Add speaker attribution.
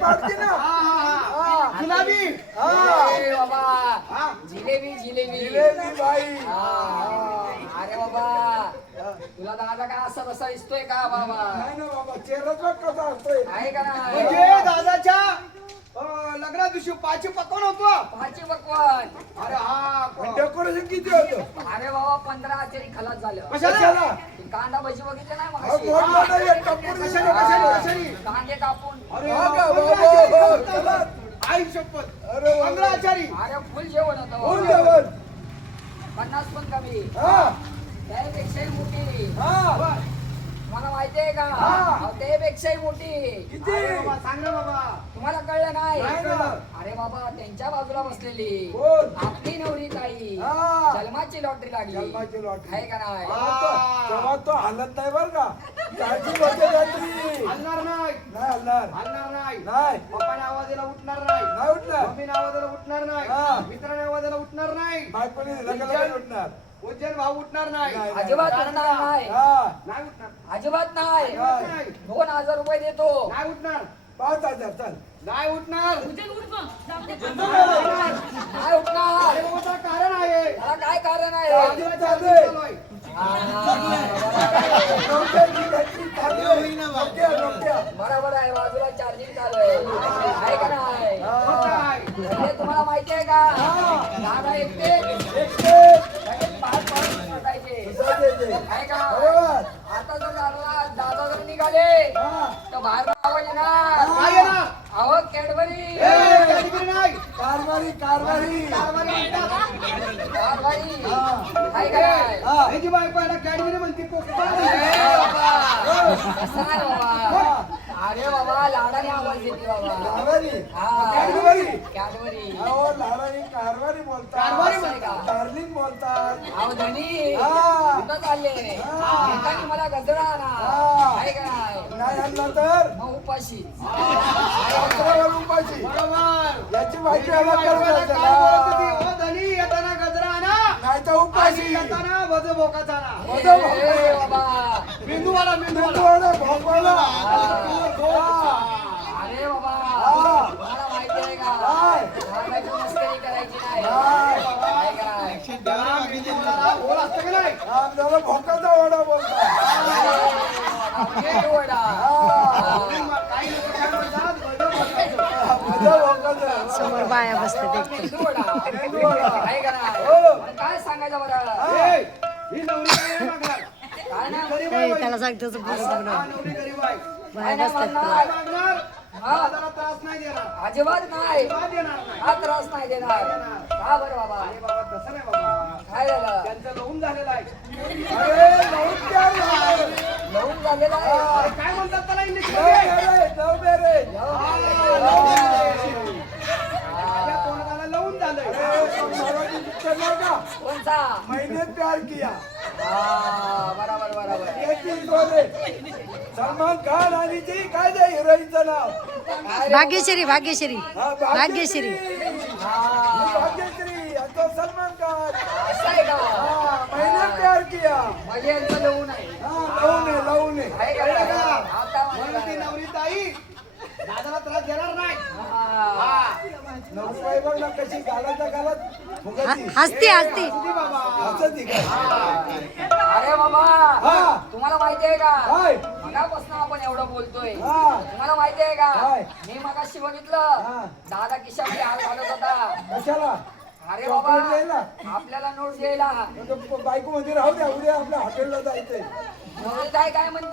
Speaker 1: मागते ना.
Speaker 2: जिलेबी.
Speaker 3: अरे बाबा जिलेबी जिलेबी
Speaker 1: जिलेबी बाई.
Speaker 3: अरे बाबा तुला दादा काय असा बसा दिसतोय का बाबा
Speaker 1: नाही ना बाबा, चेहराच बघ कसा असतोय.
Speaker 3: आहे का नाही
Speaker 2: म्हणजे दादाच्या लग्ना दिवशी पाची पकवान होतो.
Speaker 3: भाजी पकवान
Speaker 2: अरे हा
Speaker 1: डेकोरेशन किती होतं?
Speaker 3: अरे बाबा 15 आचारी खलास झालं
Speaker 1: कशाला?
Speaker 3: ते कांदा भजी बघितले नाही
Speaker 1: अहो,
Speaker 3: मगाशी?
Speaker 1: मोठमोठं एक टप्पूर
Speaker 2: कशाने
Speaker 1: दिसतं.
Speaker 2: कशाने कशाने
Speaker 3: कांदे कापून
Speaker 2: अरे
Speaker 1: हा का,
Speaker 2: पंधरा
Speaker 1: बाबा,
Speaker 2: आचारी
Speaker 1: चला.
Speaker 2: खातात. आई शपथ
Speaker 1: अरे वा.
Speaker 2: 15 आचारी.
Speaker 3: अरे फुल जेवण होतं
Speaker 1: कोण
Speaker 3: बाबा.
Speaker 1: जेवण?
Speaker 3: 50 पण कमी
Speaker 1: हा,
Speaker 3: त्यापेक्षाही मोठी
Speaker 1: हा.
Speaker 3: तुम्हाला माहितीये का
Speaker 1: हा.
Speaker 3: अहो, त्यापेक्षाही मोठी
Speaker 1: किती?
Speaker 2: अरे बाबा सांग ना बाबा.
Speaker 3: तुम्हाला कळलं नाही
Speaker 1: नाही ना.
Speaker 3: अरे बाबा त्यांच्या बाजूला बसलेली
Speaker 1: कोण?
Speaker 3: आपली नवरी ताई
Speaker 1: हा.
Speaker 3: जन्माची लॉटरी लागली
Speaker 1: जन्माची lottery.
Speaker 3: आहे का नाही
Speaker 1: तेव्हा तो हालत नाही बर का. काळजी बघते रात्री.
Speaker 2: हलणार नाही.
Speaker 1: नाही हलणार.
Speaker 2: हलणार नाही.
Speaker 1: नाही.
Speaker 2: पप्पाने आवाजाला उठणार नाही.
Speaker 1: नाही उठणार.
Speaker 2: मम्मीने आवाजाला उठणार नाही.
Speaker 1: हा.
Speaker 2: मित्राने आवाजाला उठणार नाही.
Speaker 1: बायकोने लगेच उठणार.
Speaker 2: उज्जैन भाऊ उठणार नाही.
Speaker 1: नाही.
Speaker 3: अजिबात उठणार नाही
Speaker 1: हा.
Speaker 2: नाही उठणार.
Speaker 3: अजिबात नाही
Speaker 2: अजिबात नाही.
Speaker 3: 2000 रुपये देतो
Speaker 2: नाही उठणार.
Speaker 1: 5,000 चल.
Speaker 2: नाही उठणार.
Speaker 3: नाही उठणार
Speaker 2: अरे बाबा त्याला कारण आहे.
Speaker 3: त्याला काय कारण आहे
Speaker 2: आजूला चालू आहे.
Speaker 3: बरोबर आहे बाजूला चार्जिंग चालू आहे का नाही
Speaker 2: मग काय?
Speaker 3: हे तुम्हाला माहिती आहे का दादा एकटे लगेच पाच पाऊल पटायचे. आहे का आता जर दादा जर निघाले तर बाहेर आवाज येणार
Speaker 2: काय येणार?
Speaker 3: अहो कॅडबरी
Speaker 2: ए, कॅडबरी नाही.
Speaker 1: कारभारी कारभारी.
Speaker 2: कारभारी म्हणतात.
Speaker 3: कारभारी आहे का नाही
Speaker 2: ह्याची बायको याला कॅडबरी म्हणते पोपट.
Speaker 3: असं नाही बाबा अरे बाबा लाडाने आवाज देते बाबा
Speaker 1: कारभारी.
Speaker 3: हा
Speaker 1: कॅडबरी.
Speaker 3: कॅडबरी
Speaker 1: अहो लाडानी कारभारी बोलतात.
Speaker 2: कारभारी
Speaker 3: असं आहे का?
Speaker 1: डार्लिंग बोलतात.
Speaker 3: अहो धनी
Speaker 1: हा.
Speaker 3: कुठं चालले येताना मला गजरा आणा
Speaker 1: हा.
Speaker 3: आहे का नाही
Speaker 1: नाही आणला तर
Speaker 3: मग उपाशी
Speaker 1: पत्रावर उपाशी.
Speaker 2: बरोबर.
Speaker 1: याची माहिती
Speaker 2: ह्याची
Speaker 1: आम्हाला
Speaker 2: बायको याला
Speaker 1: करून
Speaker 2: काय बोलत होती?
Speaker 1: द्यायचं.
Speaker 2: ओ धनी येताना गजरा आणा.
Speaker 1: नाही तर
Speaker 2: आणि
Speaker 1: उपाशी.
Speaker 2: येताना भज भोकाचा आणा.
Speaker 3: ए, बाबा
Speaker 2: मेंदूवाला मेंदूवाला.
Speaker 1: मेंदूवडा, भोपळा.
Speaker 3: अरे बाबा
Speaker 1: हा.
Speaker 3: मला माहिती आहे का
Speaker 1: काय?
Speaker 3: दादाची मस्करी करायची नाही
Speaker 1: काय?
Speaker 3: आहे का नाही?
Speaker 2: देवाला मेंदूवाला बोल असतं का नाही?
Speaker 1: आमच्याला भोकाचा वडा बोलतात.
Speaker 3: आपली वडा.
Speaker 2: काही लोकं काय म्हणतात? भज भोकाचं.
Speaker 1: माझा भोकाचा.
Speaker 4: समोर बाया बसतात एक
Speaker 3: मेंदू वडा.
Speaker 1: मेंदूवडा.
Speaker 3: आहे का नाही?
Speaker 1: हो.
Speaker 3: पण काय सांगायचं बरं
Speaker 2: ए, ही नवरी काय नाही मागणार.
Speaker 3: काय ना
Speaker 2: गरीब आहे बाई.
Speaker 4: त्याला सांगतो
Speaker 2: हा, नवरी गरीब आहे.
Speaker 3: काय नाही
Speaker 2: काय
Speaker 3: म्हणणार
Speaker 2: मागणार? दादाला त्रास नाही देणार.
Speaker 3: अजिबात नाही
Speaker 2: अजिबात देणार नाही.
Speaker 3: हा त्रास नाही देणार का बरं बाबा
Speaker 2: अरे बाबा तसं नाही बाबा.
Speaker 3: काय झालं
Speaker 2: त्यांचं लोन झालेलं आहे.
Speaker 1: अरे नऊ चार झाले.
Speaker 3: लवून झालेलं आहे
Speaker 2: अरे काय म्हणतात त्याला
Speaker 1: नऊ
Speaker 2: इंग्लिशमध्ये?
Speaker 1: बेरे, नऊ बेरे.
Speaker 2: आपल्या तोंडाला लावून झालंय.
Speaker 1: अरे, मराठी picture नाही का?
Speaker 3: कोणता
Speaker 1: मैंने प्यार किया.
Speaker 3: हा बरोबर बरोबर
Speaker 1: याची बोले. सलमान खान आणि ती काय ते हिरोईनचं नाव?
Speaker 4: भाग्यश्री भाग्यश्री
Speaker 1: हा,
Speaker 4: भाग्यश्री.
Speaker 1: ही भाग्यश्री आणि तो सलमान खान.
Speaker 3: असं आहे का
Speaker 1: हा, मैंने प्यार किया.
Speaker 3: म्हणजे यांचं लवून आहे
Speaker 1: हा, लावून आहे.
Speaker 3: आहे का
Speaker 2: कळलं का?
Speaker 3: आता
Speaker 2: म्हणून ती नवरी ताई दादाला त्रास देणार नाही.
Speaker 3: हा.
Speaker 1: नवसाई बघ ना कशी गालात फुगती.
Speaker 4: हसती हसती
Speaker 2: किती बाबा?
Speaker 1: हसती काय?
Speaker 3: अरे बाबा
Speaker 1: हा.
Speaker 3: तुम्हाला माहिती आहे का
Speaker 1: काय?
Speaker 3: मगापासून आपण एवढं बोलतोय
Speaker 1: हा.
Speaker 3: तुम्हाला माहिती आहे का
Speaker 1: काय?
Speaker 3: मी मगाशी बघितलं
Speaker 1: हा.
Speaker 3: दादा खिशामध्ये हात घालत होता
Speaker 1: कशाला?
Speaker 3: अरे बाबा
Speaker 1: चॉकलेट द्यायला?
Speaker 3: आपल्याला नोट द्यायला
Speaker 1: बायको मध्ये राहू द्या, उद्या आपल्या हॉटेलला जायचंय.
Speaker 3: नवरी काय काय म्हणते